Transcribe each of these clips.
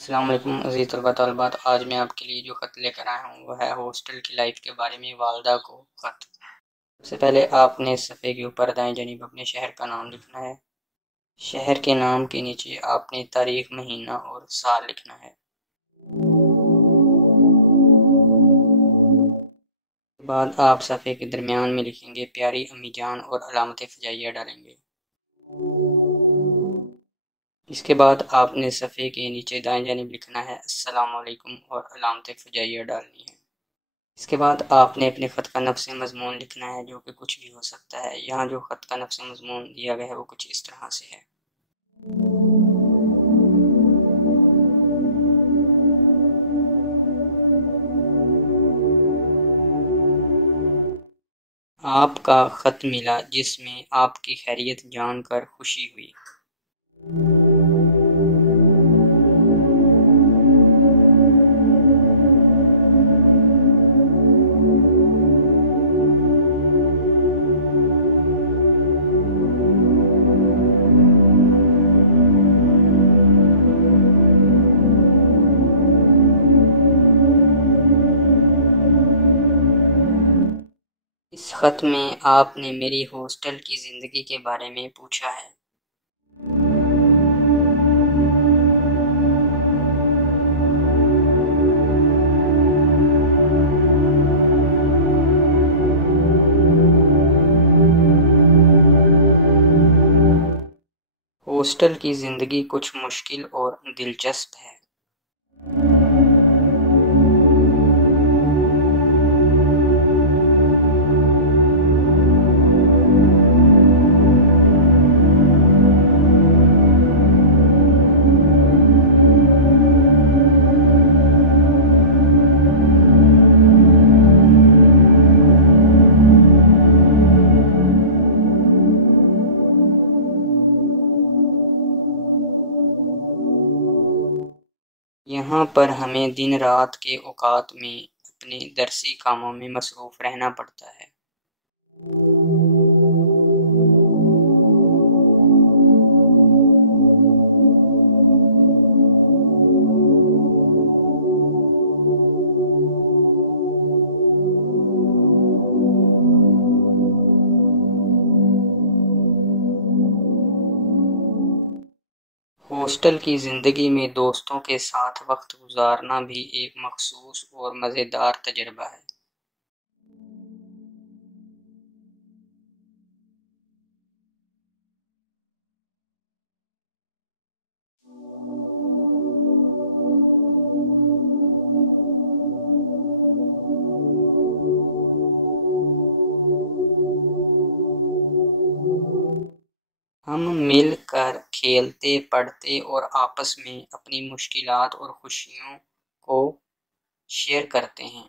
अस्सलाम वालेकुम अज़ीज़ तलबा तलबात। आज मैं आपके लिए जो ख़त लेकर आया हूँ वो है हॉस्टल की लाइफ के बारे में, वालदा को ख़त। सबसे पहले आपने सफ़े के ऊपर दाएं जानिब अपने शहर का नाम लिखना है। शहर के नाम के नीचे आपने तारीख, महीना और साल लिखना है। उसके बाद आप सफ़े के दरमियान में लिखेंगे प्यारी अम्मी जान और अलामत फ़जाइया डालेंगे। इसके बाद आपने सफ़े के नीचे दाएं जानिब लिखना है अस्सलाम वालेकुम और अलामत फ़जाइया डालनी है। इसके बाद आपने अपने ख़त का नफ़्स मज़मून लिखना है, जो कि कुछ भी हो सकता है। यहाँ जो ख़त का नफ़्स मज़मून दिया गया है वो कुछ इस तरह से है। आपका ख़त मिला जिसमें आपकी खैरियत जानकर खुशी हुई। इस ख़त में आपने मेरी हॉस्टल की ज़िंदगी के बारे में पूछा है। हॉस्टल की ज़िंदगी कुछ मुश्किल और दिलचस्प है। यहाँ पर हमें दिन रात के औकात में अपने दरसी कामों में मसरूफ़ रहना पड़ता है। हॉस्टल की ज़िंदगी में दोस्तों के साथ वक्त गुजारना भी एक मखसूस और मज़ेदार तजुर्बा है। हम मिलकर खेलते, पढ़ते और आपस में अपनी मुश्किलात और खुशियों को शेयर करते हैं।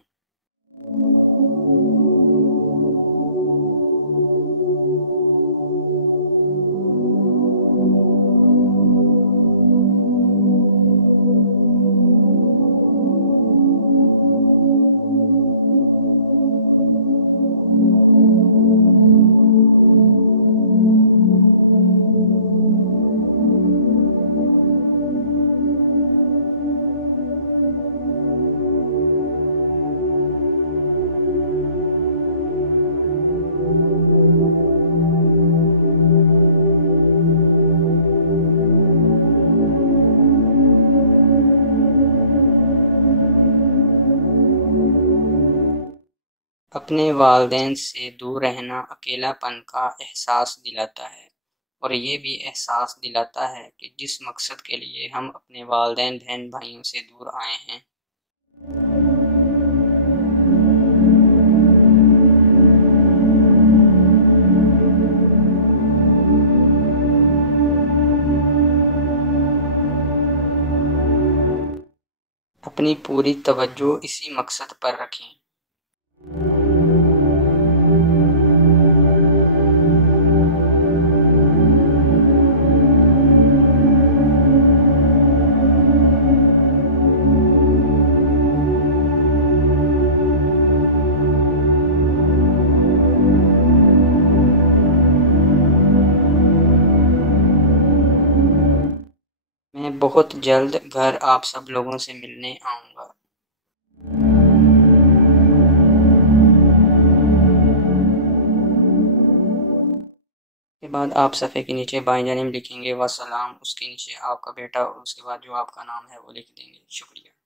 अपने वालिदैन से दूर रहना अकेलापन का एहसास दिलाता है और ये भी एहसास दिलाता है कि जिस मकसद के लिए हम अपने वालिदैन बहन भाइयों से दूर आए हैं, अपनी पूरी तवज्जो इसी मकसद पर रखें। मैं बहुत जल्द घर आप सब लोगों से मिलने आऊँगा। के बाद आप सफ़े के नीचे बाएं जानिब लिखेंगे वसलाम, उसके नीचे आपका बेटा और उसके बाद जो आपका नाम है वो लिख देंगे। शुक्रिया।